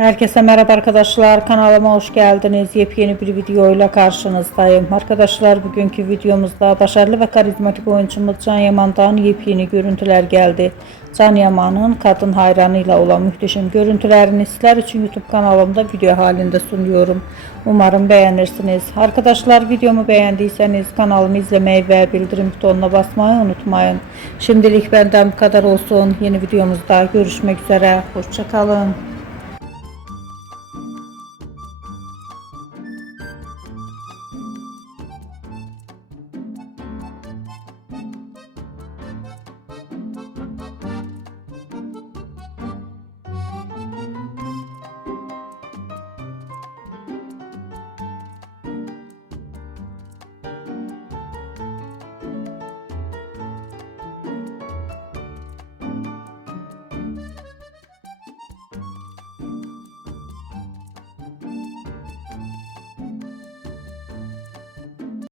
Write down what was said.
Herkese merhaba arkadaşlar, kanalıma hoş geldiniz. Yepyeni bir videoyla karşınızdayım. Arkadaşlar, bugünkü videomuzda başarılı ve karizmatik oyuncumuz Can Yaman'dan yepyeni görüntüler geldi. Can Yaman'ın kadın hayranıyla olan muhteşem görüntülerini sizler için YouTube kanalımda video halinde sunuyorum. Umarım beğenirsiniz. Arkadaşlar, videomu beğendiyseniz kanalımı izlemeyi ve bildirim butonuna basmayı unutmayın. Şimdilik benden bu kadar olsun. Yeni videomuzda görüşmek üzere. Hoşça kalın.